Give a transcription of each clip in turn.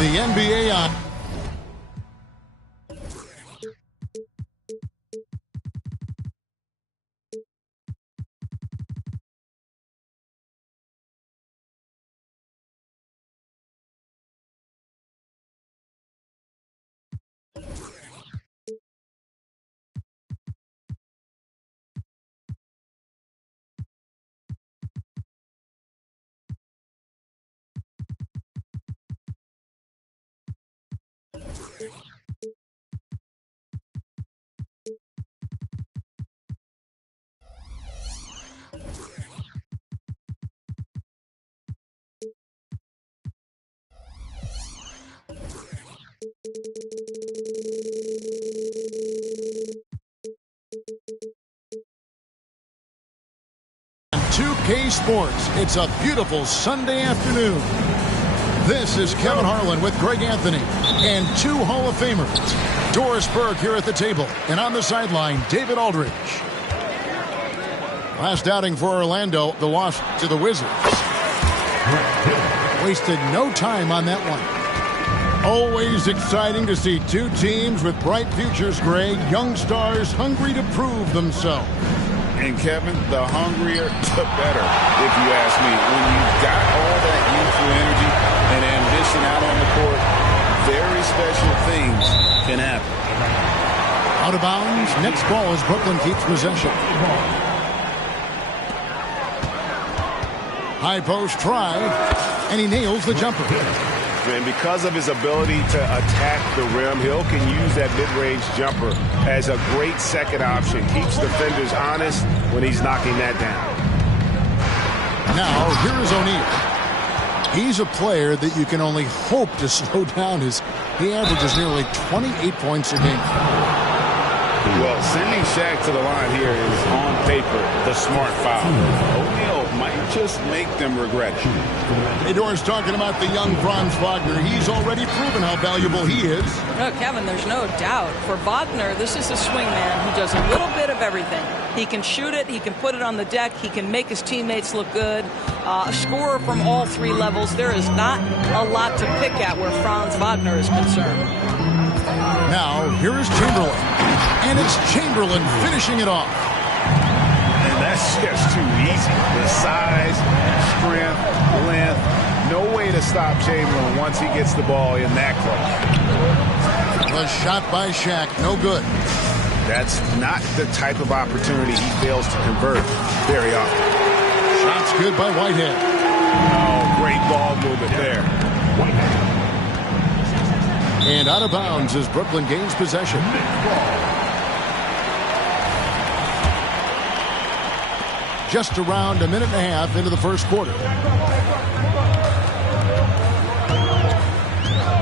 The NBA on. On 2K Sports, it's a beautiful Sunday afternoon. This is Kevin Harlan with Greg Anthony and two Hall of Famers. Doris Burke here at the table, and on the sideline, David Aldridge. Last outing for Orlando, the loss to the Wizards. Wasted no time on that one. Always exciting to see two teams with bright futures, Greg. Young stars hungry to prove themselves. And Kevin, the hungrier, the better, if you ask me. When you've got all that youthful energy and ambition out on the court, very special things can happen. Out of bounds. Next ball as Brooklyn keeps possession. High post try, and he nails the jumper. And because of his ability to attack the rim, Hill can use that mid-range jumper as a great second option. Keeps defenders honest when he's knocking that down. Now, here's O'Neal. He's a player that you can only hope to slow down as he averages nearly 28 points a game. Well, sending Shaq to the line here is on paper the smart foul. O'Neal might just make them regret it. Hey, Doris, talking about the young Franz Wagner. He's already proven how valuable he is. No, Kevin, there's no doubt. For Wagner, this is a swingman who does a little bit of everything. He can shoot it. He can put it on the deck. He can make his teammates look good. A scorer from all three levels. There is not a lot to pick at where Franz Wagner is concerned. Now, here is Chamberlain. And it's Chamberlain finishing it off. And that's just too easy. The size, strength, length. No way to stop Chamberlain once he gets the ball in that close. A shot by Shaq. No good. That's not the type of opportunity he fails to convert very often. Shot's good by Whitehead. Oh, great ball movement there. And out of bounds as Brooklyn gains possession. Just around a minute and a half into the first quarter.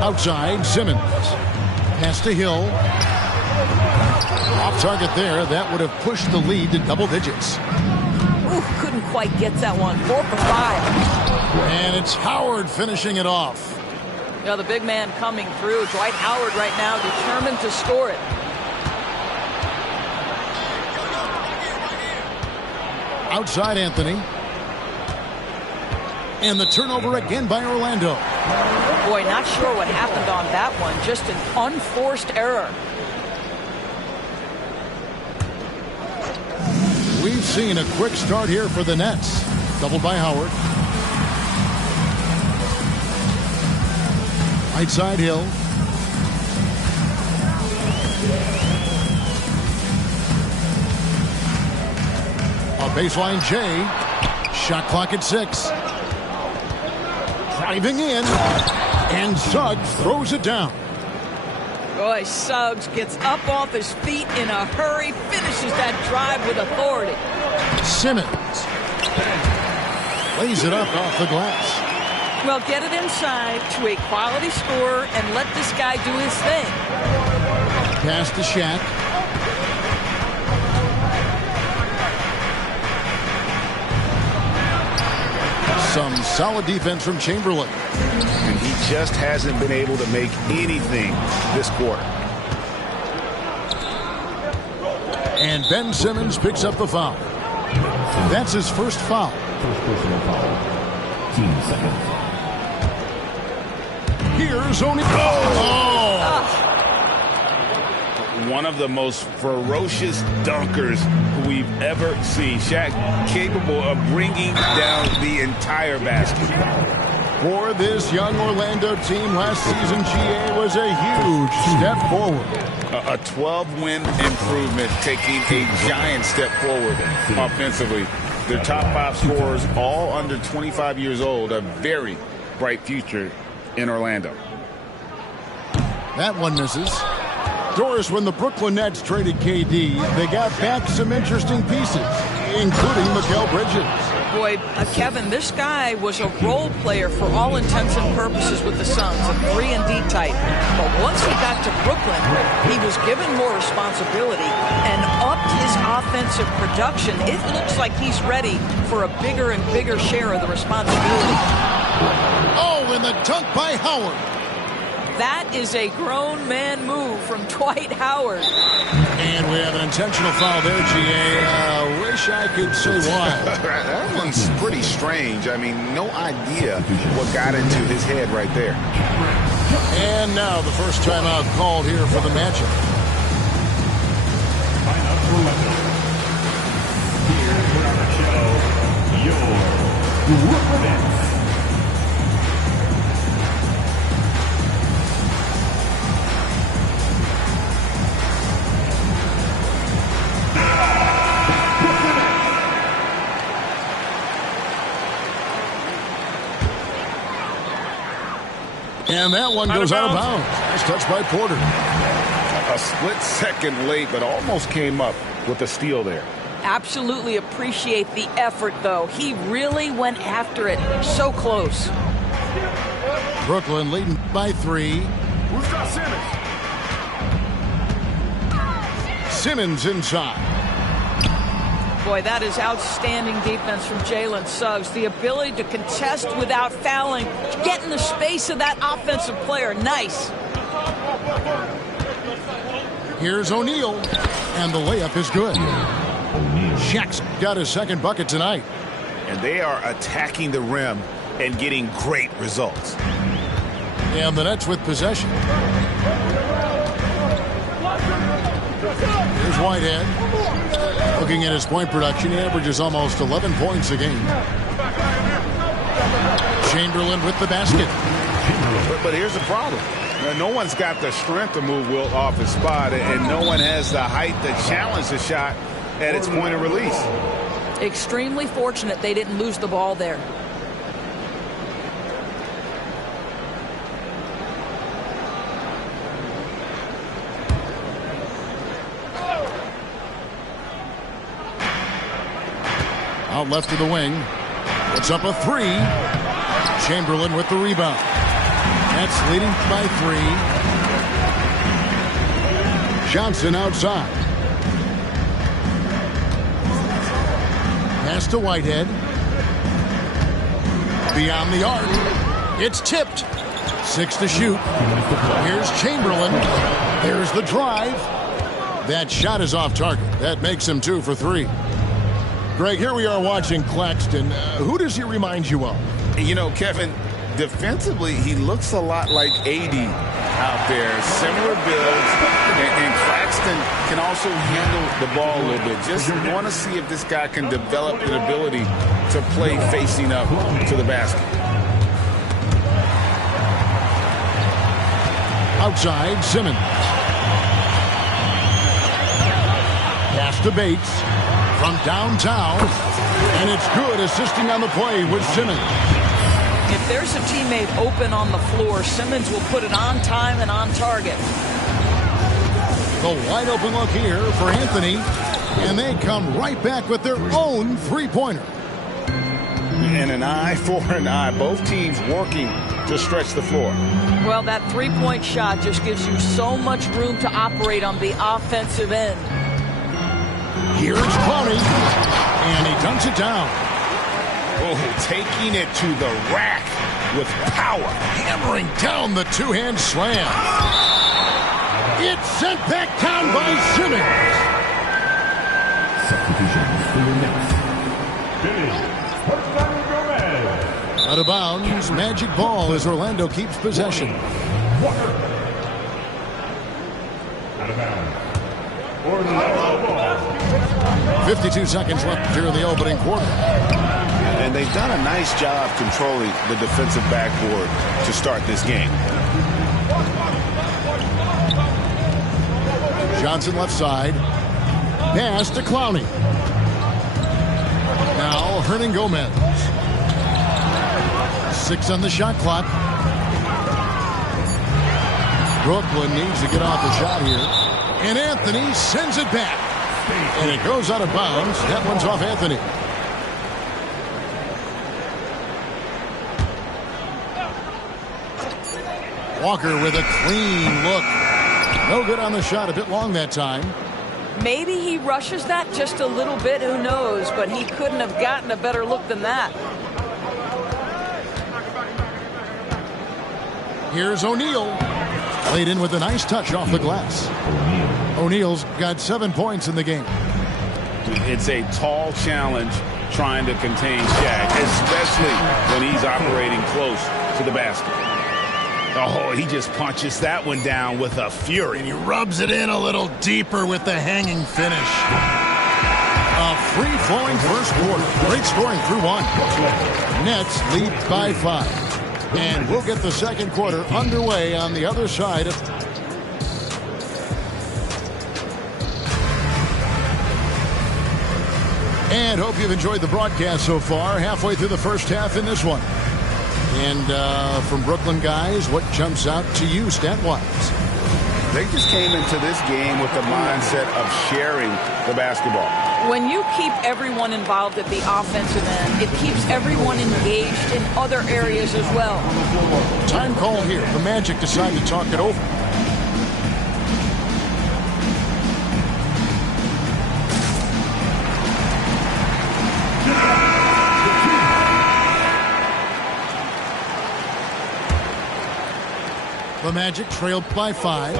Outside, Simmons. Pass to Hill. Off target there. That would have pushed the lead to double digits. Ooh, couldn't quite get that one. 4 for 5. And it's Howard finishing it off. You know, the big man coming through. Dwight Howard right now determined to score it. Outside Anthony. And the turnover again by Orlando. Boy, not sure what happened on that one. Just an unforced error. We've seen a quick start here for the Nets. Doubled by Howard. Right side Hill. A baseline J. Shot clock at 6. Driving in. And Suggs throws it down. Boy, Suggs gets up off his feet in a hurry. Finishes that drive with authority. Simmons. Lays it up off the glass. Well, get it inside to a quality scorer and let this guy do his thing. Pass to Shaq. Some solid defense from Chamberlain. And he just hasn't been able to make anything this quarter. And Ben Simmons picks up the foul. That's his first foul. First personal foul. Team seconds. Here's O'Neal. Oh! One of the most ferocious dunkers we've ever seen. Shaq capable of bringing down the entire basket. For this young Orlando team, last season GA was a huge step forward. A 12-win improvement, taking a giant step forward offensively. Their top 5 scorers, all under 25 years old, a very bright future in Orlando. That one misses. Doris, when the Brooklyn Nets traded KD, they got back some interesting pieces, including Mikal Bridges. Boy, Kevin, this guy was a role player for all intents and purposes with the Suns, a 3-and-D type. But once he got to Brooklyn, he was given more responsibility and upped his offensive production. It looks like he's ready for a bigger and bigger share of the responsibility. Oh, and the dunk by Howard. That is a grown man move from Dwight Howard. And we have an intentional foul there, GA. Wish I could say why. That one's pretty strange. I mean, no idea what got into his head right there. And now the first timeout called here for the matchup. Here for our show, your Brooklyn Nets. And that one goes out of bounds. Nice touch by Porter. A split second late, but almost came up with a steal there. Absolutely appreciate the effort, though. He really went after it. So close. Brooklyn leading by 3. Who's got Simmons? Simmons inside. Boy, that is outstanding defense from Jalen Suggs. The ability to contest without fouling, get in the space of that offensive player. Nice. Here's O'Neal, and the layup is good. Shaq's got his second bucket tonight. And they are attacking the rim and getting great results. And the Nets with possession. Here's Whitehead. Looking at his point production, he averages almost 11 points a game. Chamberlain with the basket. But here's the problem. No one's got the strength to move Wilt off his spot, and no one has the height to challenge the shot at its point of release. Extremely fortunate they didn't lose the ball there. Out left of the wing. Puts up a 3. Chamberlain with the rebound. Nets leading by 3. Johnson outside. Pass to Whitehead. Beyond the arc. It's tipped. 6 to shoot. Here's Chamberlain. There's the drive. That shot is off target. That makes him 2 for 3. Greg, here we are watching Claxton. Who does he remind you of? You know, Kevin, defensively, he looks a lot like AD out there. Similar builds, and Claxton can also handle the ball a little bit. Just want to see if this guy can develop an ability to play facing up to the basket. Outside, Simmons. Pass to Bates. From downtown, and it's good, assisting on the play with Simmons. If there's a teammate open on the floor, Simmons will put it on time and on target. The wide open look here for Anthony, and they come right back with their own three-pointer. And an eye for an eye. Both teams working to stretch the floor. Well, that three-point shot just gives you so much room to operate on the offensive end. Here's Clowney, and he dunks it down. Oh, taking it to the rack with power. Hammering down the two-hand slam. It's sent back down by Simmons. Substitution for the Nets. Billy Gomez. Out of bounds, Magic ball as Orlando keeps possession. Walker. Out of bounds. Orlando ball. 52 seconds left here in the opening quarter. And they've done a nice job controlling the defensive backboard to start this game. Johnson left side. Pass to Clowney. Now Hernan Gomez. 6 on the shot clock. Brooklyn needs to get off the shot here. And Anthony sends it back. And it goes out of bounds. That one's off Anthony. Walker with a clean look. No good on the shot. A bit long that time. Maybe he rushes that just a little bit. Who knows? But he couldn't have gotten a better look than that. Here's O'Neal. Played in with a nice touch off the glass. O'Neal's got 7 points in the game. It's a tall challenge trying to contain Shaq, especially when he's operating close to the basket. Oh, he just punches that one down with a fury. And he rubs it in a little deeper with the hanging finish. A free-flowing first quarter. Great scoring through one. Nets lead by 5. And we'll get the second quarter underway on the other side of... And hope you've enjoyed the broadcast so far. Halfway through the first half in this one. And from Brooklyn guys, what jumps out to you stat-wise? They just came into this game with the mindset of sharing the basketball. When you keep everyone involved at the offensive end, it keeps everyone engaged in other areas as well. Time called here. The Magic decide to talk it over. The Magic trailed by 5.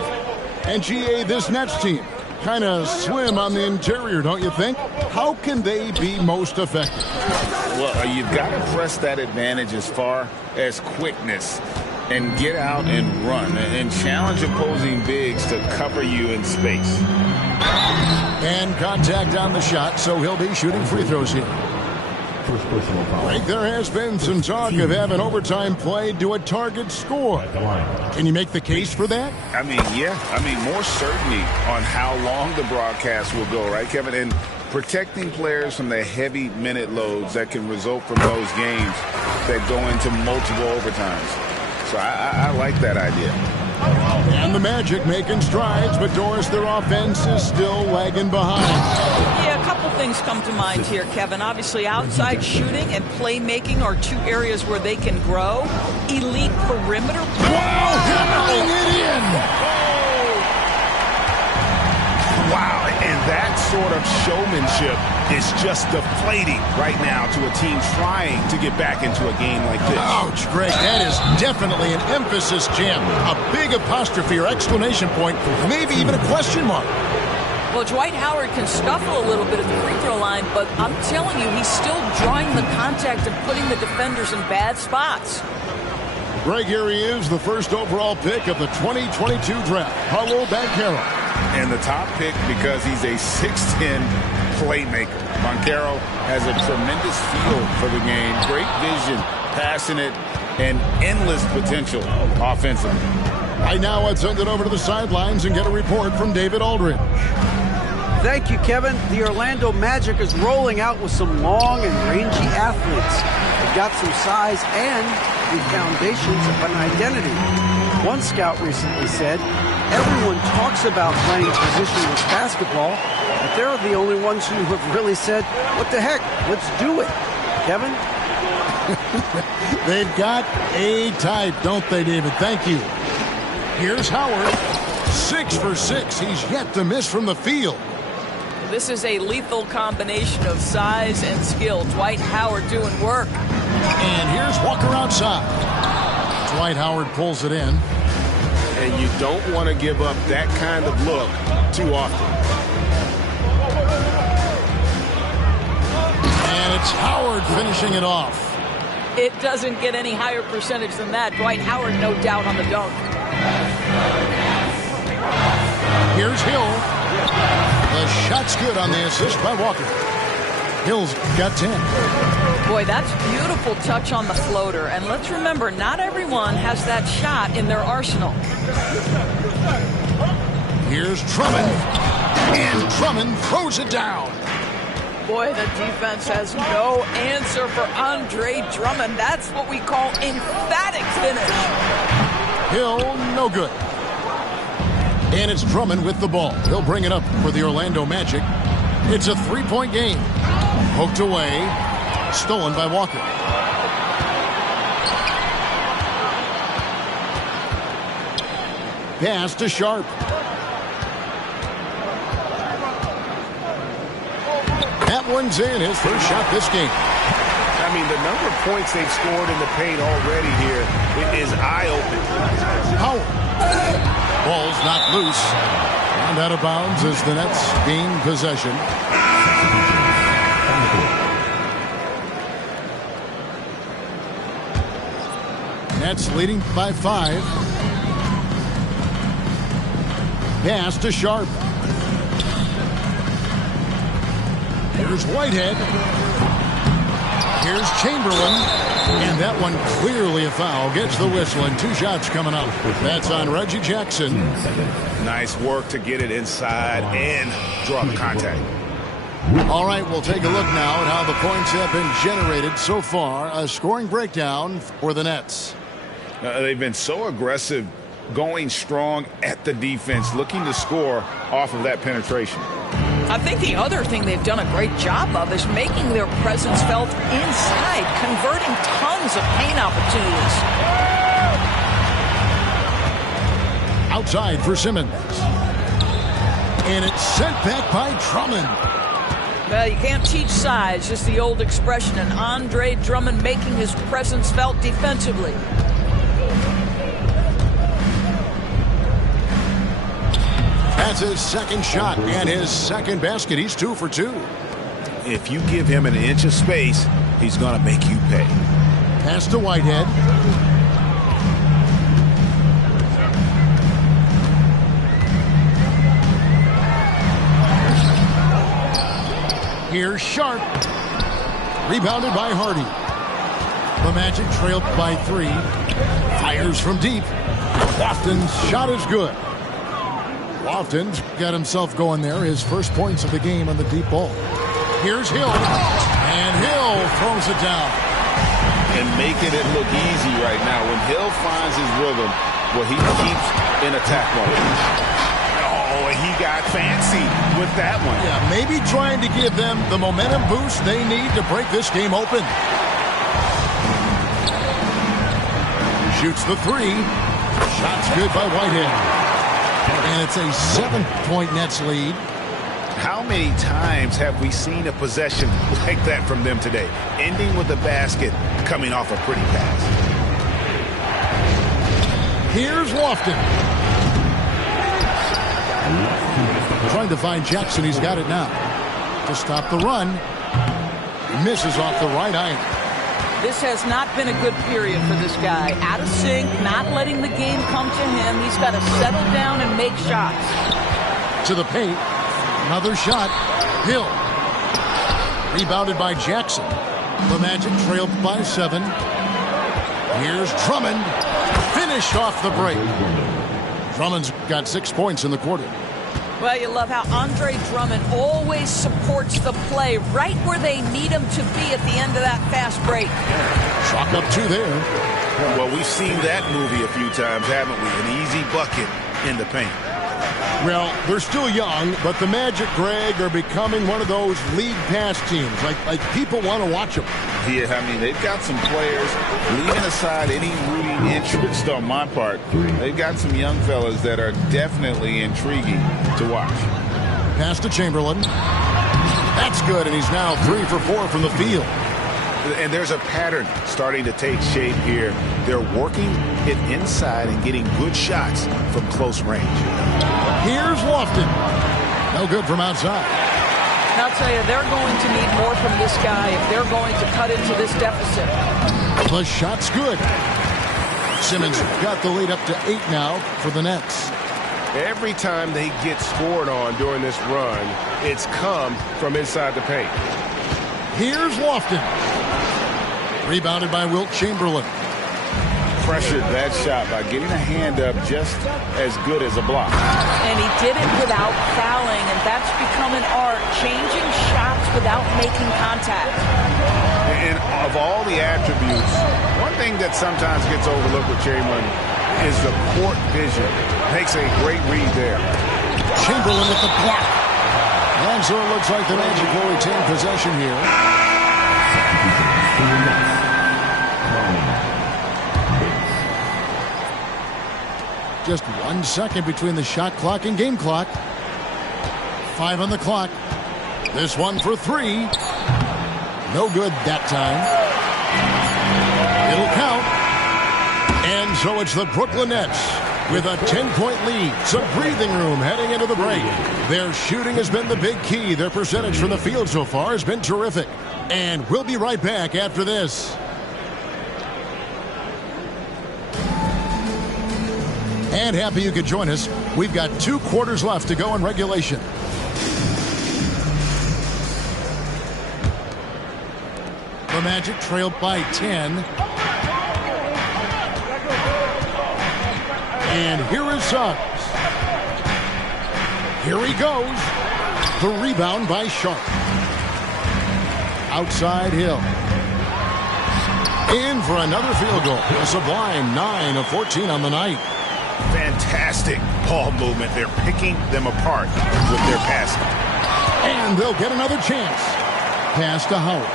And GA, this Nets team, kind of slim on the interior, don't you think? How can they be most effective? Well, you've got to press that advantage as far as quickness and get out and run and challenge opposing bigs to cover you in space. And contact on the shot, so he'll be shooting free throws here. First personal foul. Like there has been some talk of having overtime played to a target score. At the line. Can you make the case for that? I mean, yeah. I mean, more certainty on how long the broadcast will go, right, Kevin? And protecting players from the heavy minute loads that can result from those games that go into multiple overtimes. So I like that idea. And the Magic making strides, but Doris, their offense is still lagging behind. Yeah, a couple things come to mind here, Kevin. Obviously, outside shooting and playmaking are two areas where they can grow. Elite perimeter. Wow, hammering it in! Wow, and that sort of showmanship is just deflating right now to a team trying to get back into a game like this. Ouch, Greg, that is definitely an emphasis jam. A big apostrophe or exclamation point, maybe even a question mark. Well, Dwight Howard can scuffle a little bit at the free throw line, but I'm telling you, he's still drawing the contact and putting the defenders in bad spots. Greg, here he is, the first overall pick of the 2022 draft, Paolo Banchero. And the top pick because he's a 6'10 playmaker. Banchero has a tremendous feel for the game, great vision, passionate, and endless potential offensively. Right now, let's send it over to the sidelines and get a report from David Aldridge. Thank you, Kevin. The Orlando Magic is rolling out with some long and rangy athletes. They've got some size and the foundations of an identity. One scout recently said, everyone talks about playing positionless basketball, but they're the only ones who have really said, what the heck, let's do it. Kevin? They've got a type, don't they, David? Thank you. Here's Howard. 6 for 6. He's yet to miss from the field. This is a lethal combination of size and skill. Dwight Howard doing work. And here's Walker outside. Dwight Howard pulls it in. And you don't want to give up that kind of look too often. And it's Howard finishing it off. It doesn't get any higher percentage than that. Dwight Howard, no doubt, on the dunk. Here's Hill. The shot's good on the assist by Walker. Hill's got 10. Boy, that's beautiful touch on the floater. And let's remember, not everyone has that shot in their arsenal. Here's Drummond. And Drummond throws it down. Boy, the defense has no answer for Andre Drummond. That's what we call emphatic finish. Hill, no good. And it's Drummond with the ball. He'll bring it up for the Orlando Magic. It's a three-point game. Poked away. Stolen by Walker. Pass to Sharp. That one's in. His first shot this game. I mean, the number of points they've scored in the paint already here is eye-opening. Howard. Ball's not loose. And out of bounds as the Nets gain possession. Nets leading by 5. Pass to Sharp. Here's Whitehead. Here's Chamberlain. And that one clearly a foul. Gets the whistle and 2 shots coming up. That's on Reggie Jackson. Nice work to get it inside and draw the contact. All right, we'll take a look now at how the points have been generated so far. A scoring breakdown for the Nets. They've been so aggressive, going strong at the defense, looking to score off of that penetration. I think the other thing they've done a great job of is making their presence felt inside, converting tons of paint opportunities. Outside for Simmons. And it's sent back by Drummond. Well, you can't teach size, just the old expression, and Andre Drummond making his presence felt defensively. That's his second shot and his second basket. He's 2 for 2. If you give him an inch of space, he's going to make you pay. Pass to Whitehead. Here's Sharp. Rebounded by Hardy. The Magic trailed by 3. Fires from deep. Lofton's shot is good. Lofton's got himself going there. His first points of the game on the deep ball. Here's Hill. And Hill throws it down. And making it look easy right now. When Hill finds his rhythm, well, he keeps in attack mode. Oh, he got fancy with that one. Yeah, maybe trying to give them the momentum boost they need to break this game open. Shoots the 3. Shot's good by Whitehead. And it's a 7-point Nets lead. How many times have we seen a possession like that from them today? Ending with a basket, coming off a pretty pass. Here's Lofton. Trying to find Jackson. He's got it now. To stop the run. Misses off the right iron. This has not been a good period for this guy. Out of sync, not letting the game come to him. He's got to settle down and make shots. To the paint. Another shot. Hill. Rebounded by Jackson. The Magic trailed by 7. Here's Drummond. Finished off the break. Drummond's got 6 points in the quarter. Well, you love how Andre Drummond always supports the play right where they need him to be at the end of that fast break. Chalk up 2 there. Well, we've seen that movie a few times, haven't we? An easy bucket in the paint. Well, they're still young, but the Magic, Greg, are becoming one of those league pass teams. Like people want to watch them. Yeah, I mean, they've got some players, leaving aside any rooting interest on my part, they've got some young fellas that are definitely intriguing to watch. Pass to Chamberlain. That's good, and he's now 3 for 4 from the field. And there's a pattern starting to take shape here. They're working it inside and getting good shots from close range. Here's Lofton. No good from outside. And I'll tell you, they're going to need more from this guy if they're going to cut into this deficit. The shot's good. Simmons got the lead up to 8 now for the Nets. Every time they get scored on during this run, it's come from inside the paint. Here's Lofton. Rebounded by Wilt Chamberlain. Pressured that shot by getting a hand up just as good as a block. And he did it without fouling, and that's become an art, changing shots without making contact. And of all the attributes, one thing that sometimes gets overlooked with Chamberlain is the court vision. Makes a great read there. Chamberlain with the block. And so it looks like the Magic will retain possession here. Just 1 second between the shot clock and game clock. 5 on the clock. This one for 3. No good that time. It'll count. And so it's the Brooklyn Nets with a 10-point lead. Some breathing room heading into the break. Their shooting has been the big key. Their percentage from the field so far has been terrific. And we'll be right back after this. And happy you could join us. We've got 2 quarters left to go in regulation. The Magic trailed by 10. And here is Suggs. Here he goes. The rebound by Sharp. Outside Hill. In for another field goal. A sublime 9 of 14 on the night. Fantastic ball movement. They're picking them apart with their passing. And they'll get another chance. Pass to Howard.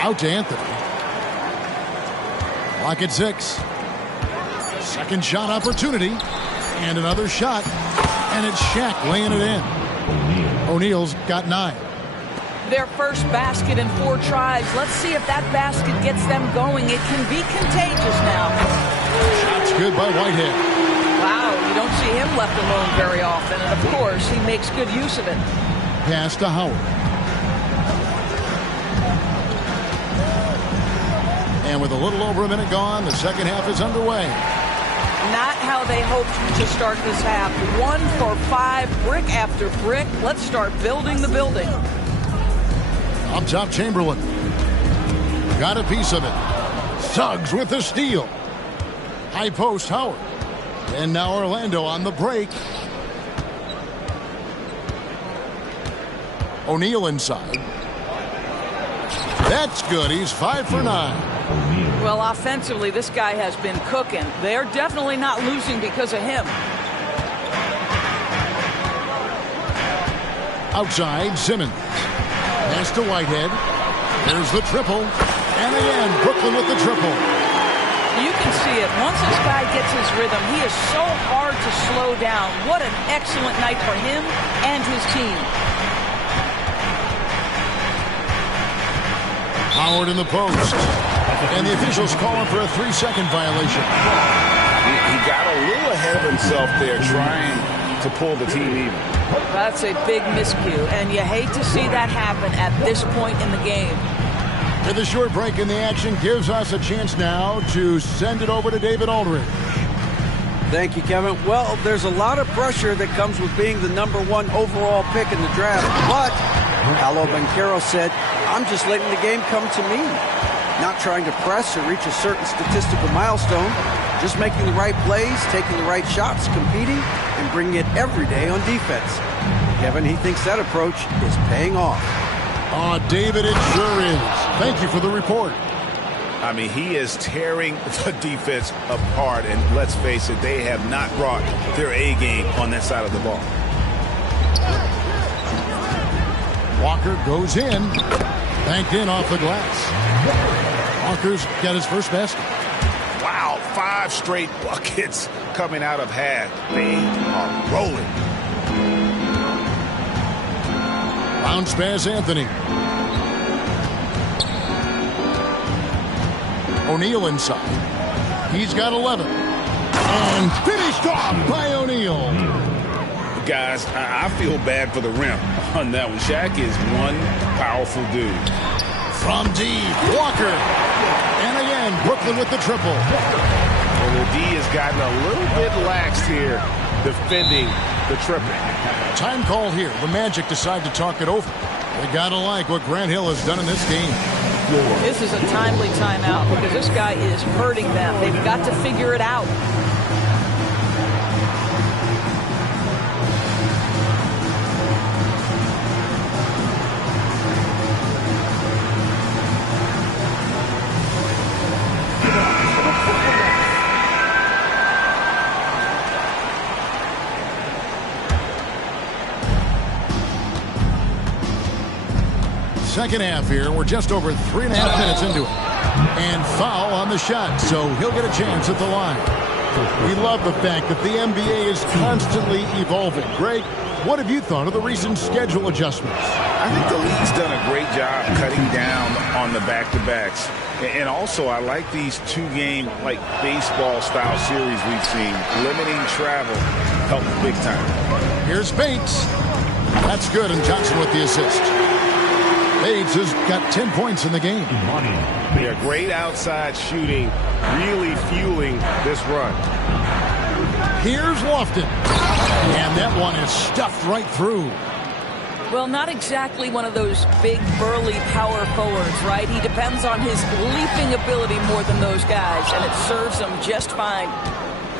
Out to Anthony. Clock at 6. Second shot opportunity. And another shot. And it's Shaq laying it in. O'Neal's got 9. Their first basket in 4 tries. Let's see if that basket gets them going. It can be contagious now. Shot's good by Whitehead. Wow, you don't see him left alone very often. And, of course, he makes good use of it. Pass to Howard. And with a little over a minute gone, the second half is underway. Not how they hoped to start this half. 1 for 5, brick after brick. Let's start building the building. Up top, Chamberlain. Got a piece of it. Suggs with the steal. High post, Howard. And now Orlando on the break. O'Neal inside. That's good. He's 5 for 9. Well, offensively, this guy has been cooking. They're definitely not losing because of him. Outside, Simmons. Pass to Whitehead. There's the triple. And again, Brooklyn with the triple. You can see it. Once this guy gets his rhythm, he is so hard to slow down. What an excellent night for him and his team. Howard in the post. And the officials calling for a 3-second violation. He got a little ahead of himself there trying to pull the team even. That's a big miscue, and you hate to see that happen at this point in the game. With a short break in the action gives us a chance now to send it over to David Aldridge. Thank you, Kevin. Well, there's a lot of pressure that comes with being the #1 overall pick in the draft, but Paolo Banchero said, I'm just letting the game come to me. Not trying to press or reach a certain statistical milestone, just making the right plays, taking the right shots, competing, and bringing it every day on defense. Kevin, he thinks that approach is paying off. Oh, David, it sure is. Thank you for the report. I mean, he is tearing the defense apart, and let's face it, they have not brought their A game on that side of the ball. Walker goes in, banked in off the glass. Walker's got his first basket. Wow, 5 straight buckets coming out of half. They are rolling. Bounce pass, Anthony. O'Neal inside. He's got 11. And finished off by O'Neal. Guys, I feel bad for the rim on that one. Shaq is one powerful dude. From deep, Walker. And again, Brooklyn with the triple. And the D has gotten a little bit laxed here defending the triple. Time call here. The Magic decide to talk it over. They gotta like what Grant Hill has done in this game. This is a timely timeout because this guy is hurting them. They've got to figure it out. Second half here. We're just over 3.5 minutes into it. And foul on the shot, so he'll get a chance at the line. We love the fact that the NBA is constantly evolving. Greg, what have you thought of the recent schedule adjustments? I think the league's done a great job cutting down on the back-to-backs. And also, I like these two-game, like, baseball-style series we've seen. Limiting travel helps big time. Here's Bates. That's good, and Johnson with the assist. Bates has got 10 points in the game. They're great outside shooting, really fueling this run. Here's Lofton. And that one is stuffed right through. Well, not exactly one of those big, burly power forwards, right? He depends on his leaping ability more than those guys, and it serves him just fine.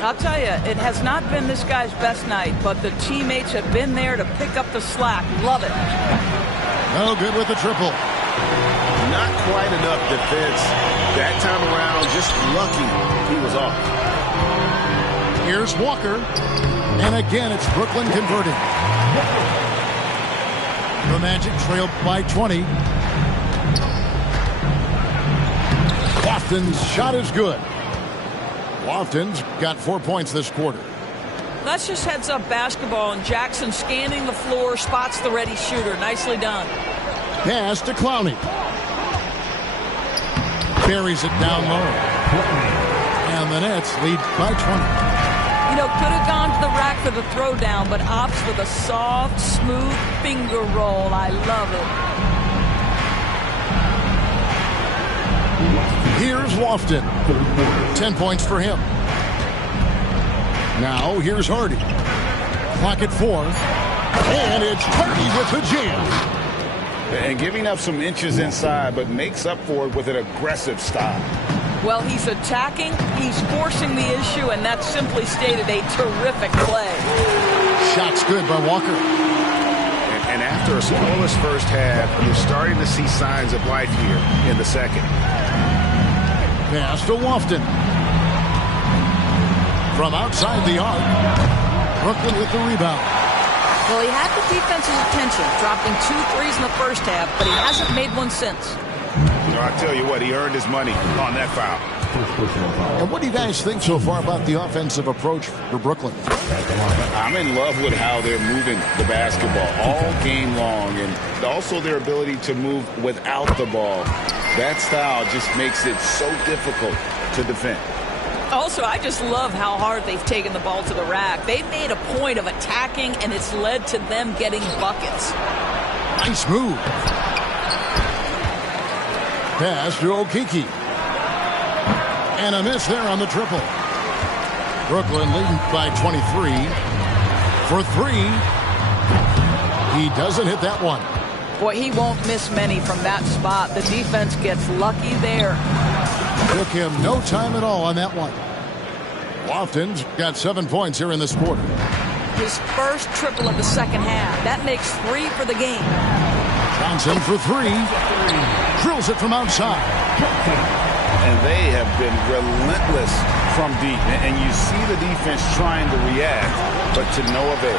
I'll tell you, it has not been this guy's best night, but the teammates have been there to pick up the slack. Love it. No good with the triple. Not quite enough defense. That time around, just lucky he was off. Here's Walker. And again, it's Brooklyn converting. The Magic trailed by 20. Lofton's shot is good. Lofton's got 4 points this quarter. That's just heads-up basketball, and Jackson scanning the floor, spots the ready shooter. Nicely done. Pass to Clowney. Buries it down low. And the Nets lead by 20. You know, could have gone to the rack for the throwdown, but opts for the soft, smooth finger roll. I love it. Here's Lofton. 10 points for him. Now, here's Hardy. Clock at 4. And it's Hardy with the jam. And giving up some inches inside, but makes up for it with an aggressive stop. Well, he's attacking, he's forcing the issue, and that's simply stated a terrific play. Shot's good by Walker. And after a scoreless first half, you're starting to see signs of life here in the second. Pass to Lofton. From outside the arc, Brooklyn with the rebound. Well, he had the defense's attention, dropping 2 threes in the first half, but he hasn't made one since. You know, I tell you what, he earned his money on that foul. And what do you guys think so far about the offensive approach for Brooklyn? I'm in love with how they're moving the basketball all game long, and also their ability to move without the ball. That style just makes it so difficult to defend. Also, I just love how hard they've taken the ball to the rack. They've made a point of attacking, and it's led to them getting buckets. Nice move. Pass to Okeke. And a miss there on the triple. Brooklyn leading by 23. For 3. He doesn't hit that one. Boy, he won't miss many from that spot. The defense gets lucky there. Took him no time at all on that one. Lofton's got 7 points here in this quarter. His first triple of the second half. That makes 3 for the game. Johnson for 3. Drills it from outside. And they have been relentless from deep. And you see the defense trying to react, but to no avail.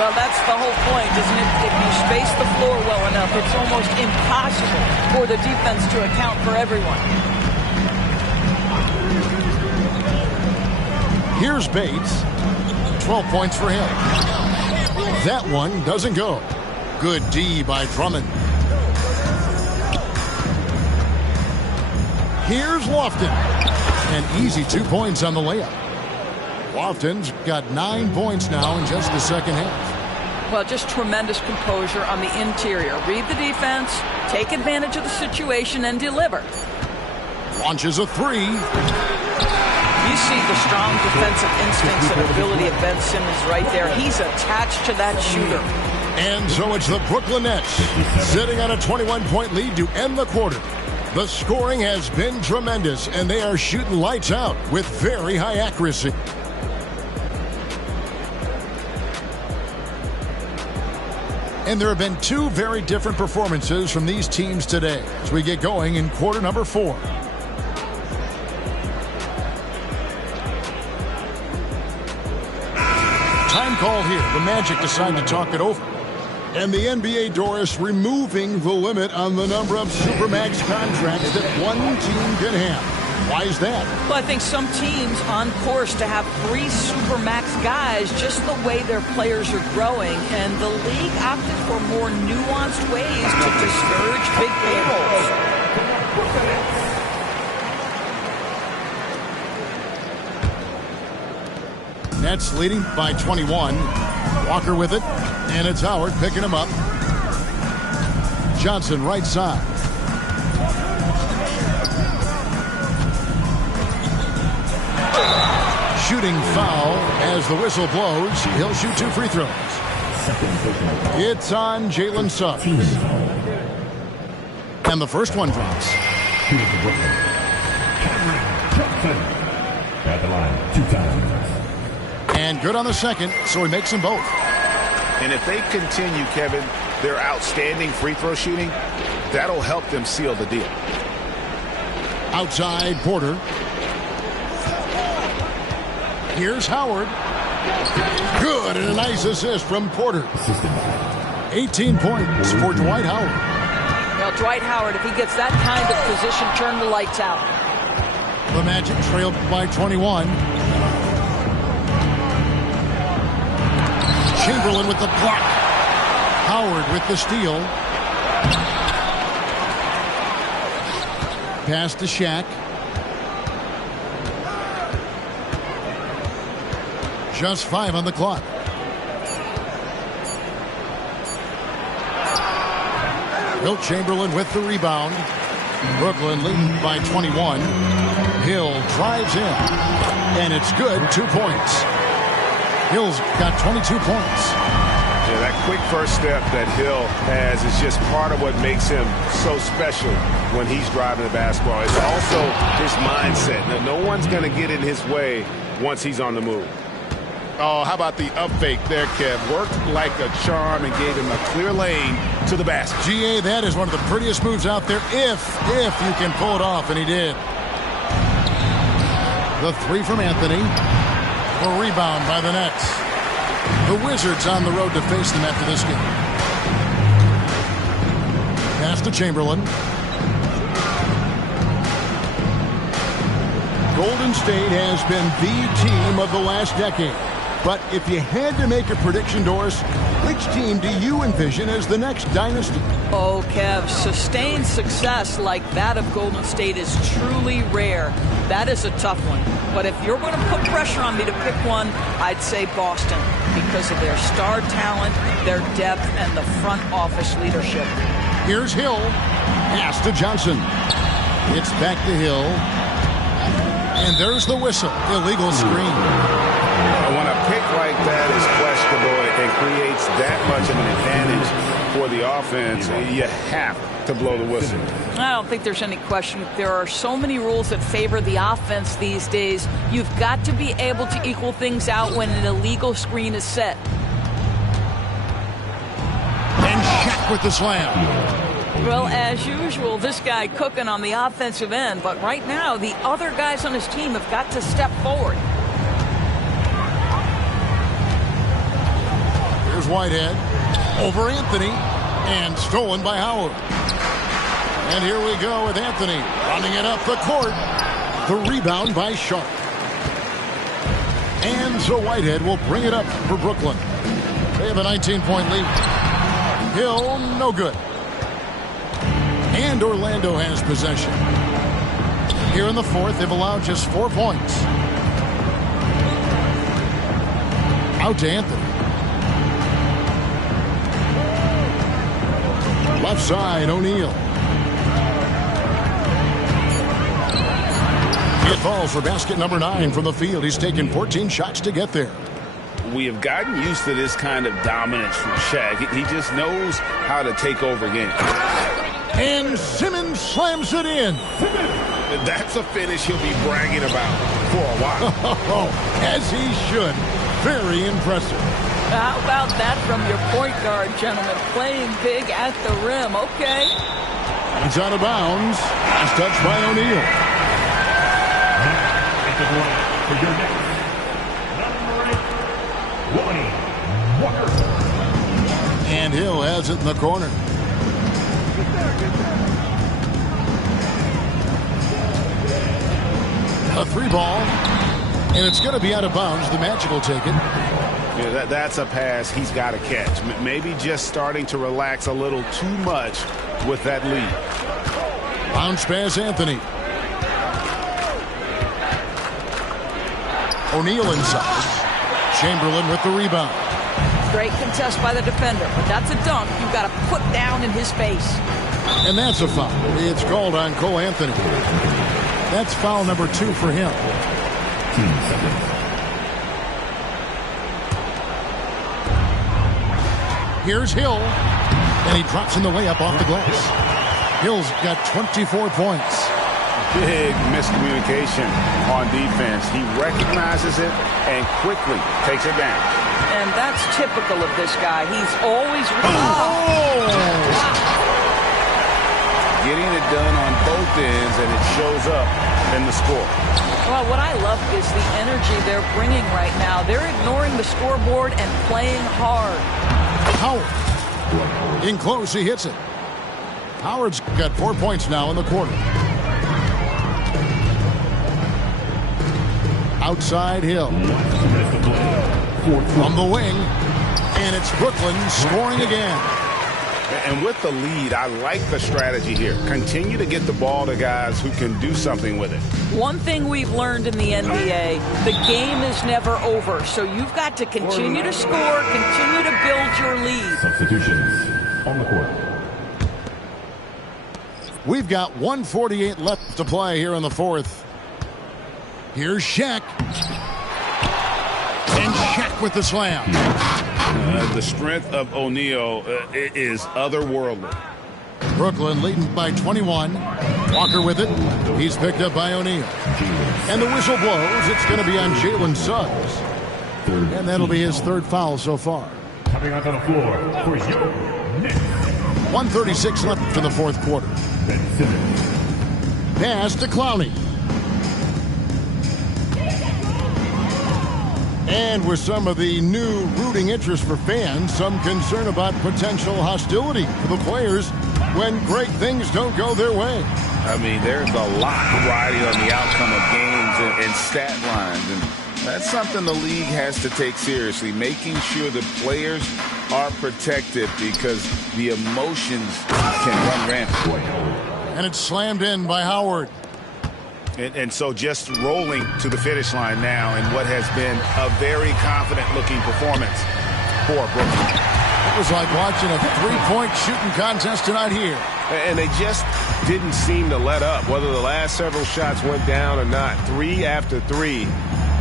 Well, that's the whole point, isn't it? If you space the floor well enough, it's almost impossible for the defense to account for everyone. Here's Bates. 12 points for him. That one doesn't go. Good D by Drummond. Here's Lofton. An easy 2 points on the layup. Lofton's got 9 points now in just the second half. Well, just tremendous composure on the interior. Read the defense, take advantage of the situation, and deliver. Launches a three. You see the strong defensive instincts and ability of Ben Simmons right there. He's attached to that shooter. And so it's the Brooklyn Nets sitting on a 21-point lead to end the quarter. The scoring has been tremendous, and they are shooting lights out with very high accuracy. And there have been two very different performances from these teams today as we get going in quarter number 4. Time call here. The Magic decide to talk it over. And the NBA, Doris, removing the limit on the number of Supermax contracts that one team can have. Why is that? Well, I think some teams on course to have 3 Supermax guys, just the way their players are growing, and the league opted for more nuanced ways to discourage big payrolls. Nets leading by 21. Walker with it, and it's Howard picking him up. Johnson right side. Shooting foul as the whistle blows. He'll shoot 2 free throws. It's on Jalen Suggs. And the first one drops. At the line 2 times. And good on the second, so he makes them both. And if they continue, Kevin, their outstanding free throw shooting, that'll help them seal the deal. Outside Porter. Here's Howard. Good, and a nice assist from Porter. 18 points for Dwight Howard. Well, Dwight Howard, if he gets that kind of position, turn the lights out. The Magic trailed by 21. Chamberlain with the block. Howard with the steal. Pass to Shaq. Just 5 on the clock. Wilt Chamberlain with the rebound. Brooklyn leading by 21. Hill drives in. And it's good. 2 points. Hill's got 22 points. Yeah, that quick first step that Hill has is just part of what makes him so special when he's driving the basketball. It's also his mindset. Now, no one's going to get in his way once he's on the move. Oh, how about the up fake there, Kev? Worked like a charm and gave him a clear lane to the basket. GA, that is one of the prettiest moves out there if you can pull it off, and he did. The 3 from Anthony. A rebound by the Nets. The Wizards on the road to face them after this game. Pass to Chamberlain. Golden State has been the team of the last decade. But if you had to make a prediction, Doris, which team do you envision as the next dynasty? Oh, Kev, sustained success like that of Golden State is truly rare. That is a tough one. But if you're going to put pressure on me to pick one, I'd say Boston because of their star talent, their depth, and the front office leadership. Here's Hill. Pass to Johnson. It's back to Hill. And there's the whistle. Illegal screen. When a pick like that is questionable and creates that much of an advantage for the offense, you have to blow the whistle. I don't think there's any question. There are so many rules that favor the offense these days. You've got to be able to equal things out when an illegal screen is set. And Shaq with the slam. Well, as usual, this guy cooking on the offensive end. But right now, the other guys on his team have got to step forward. Here's Whitehead over Anthony and stolen by Howard. And here we go with Anthony running it up the court. The rebound by Sharp. And so Whitehead will bring it up for Brooklyn. They have a 19-point lead. Hill, no good. And Orlando has possession. Here in the fourth, they've allowed just 4 points. Out to Anthony. Left side, O'Neal. It falls for basket number 9 from the field. He's taken 14 shots to get there. We have gotten used to this kind of dominance from Shaq. He just knows how to take over games. And Simmons slams it in. That's a finish he'll be bragging about for a while. As he should. Very impressive. How about that from your point guard, gentlemen? Playing big at the rim. Okay. It's out of bounds. Last touch by O'Neal. And Hill has it in the corner. A 3-ball, and it's going to be out of bounds. The Magic will take it. Yeah, that's a pass he's got to catch. Maybe just starting to relax a little too much with that lead. Bounce pass, Anthony. O'Neal inside. Chamberlain with the rebound. Great contest by the defender, but that's a dunk you've got to put down in his face. And that's a foul. It's called on Cole Anthony. That's foul number 2 for him. Here's Hill, and he drops in the layup off the glass. Hill's got 24 points. Big miscommunication on defense. He recognizes it and quickly takes it down. And that's typical of this guy. He's always... Getting it done on both ends, and it shows up in the score. Well, what I love is the energy they're bringing right now. They're ignoring the scoreboard and playing hard. Howard. In close, he hits it. Howard's got 4 points now in the quarter. Outside Hill. From the wing. And it's Brooklyn scoring again. And with the lead, I like the strategy here. Continue to get the ball to guys who can do something with it. One thing we've learned in the NBA, the game is never over. So you've got to continue to score, continue to build your lead. Substitutions on the court. We've got 1:48 left to play here in the fourth. Here's Shaq. And Shaq with the slam. The strength of O'Neal is otherworldly. Brooklyn leading by 21. Walker with it. He's picked up by O'Neal. And the whistle blows. It's going to be on Jalen Suggs. And that'll be his 3rd foul so far. Coming onto the floor for you, Nick. 1:36 left in the fourth quarter. Ben Simmons. Pass to Clowney. And with some of the new rooting interest for fans, some concern about potential hostility for the players when great things don't go their way. I mean, there's a lot riding on the outcome of games and stat lines. And that's something the league has to take seriously, making sure the players are protected because the emotions can run rampant. And it's slammed in by Howard. And so just rolling to the finish line now in what has been a very confident-looking performance for Brooklyn. It was like watching a 3-point shooting contest tonight here. And they just didn't seem to let up, whether the last several shots went down or not. 3 after 3,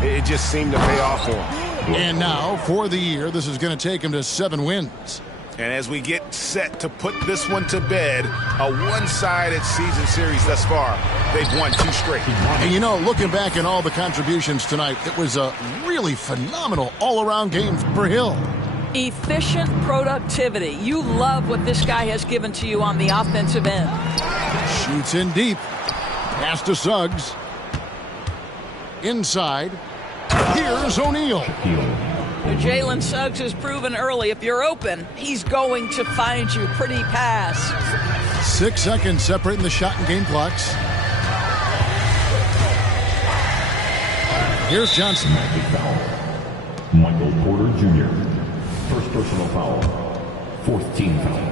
it just seemed to pay off for them. And now, for the year, this is going to take him to 7 wins. And as we get set to put this one to bed, a one-sided season series thus far, they've won 2 straight. And you know, looking back at all the contributions tonight, it was a really phenomenal all-around game for Hill. Efficient productivity. You love what this guy has given to you on the offensive end. Shoots in deep. Pass to Suggs. Inside. Here's O'Neal. Jalen Suggs has proven early, if you're open, he's going to find you. Pretty pass. 6 seconds separating the shot and game clocks. Here's Johnson. Michael Porter Jr. First personal foul. 4th team foul.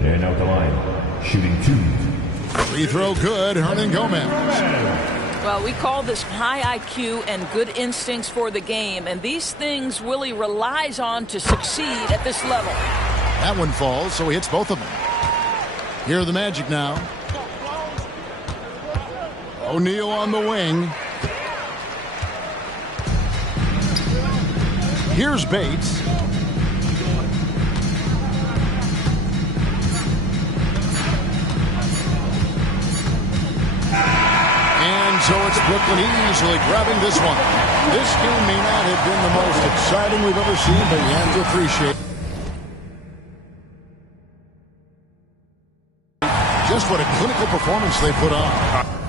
And out the line. Shooting 2. Free throw good. Hernan Gomez. Well, we call this high IQ and good instincts for the game, and these things Willie relies on to succeed at this level. That one falls, so he hits both of them. Here are the Magic now. O'Neal on the wing. Here's Bates. And so it's Brooklyn easily grabbing this one. This game may not have been the most exciting we've ever seen, but you have to appreciate just what a clinical performance they put on.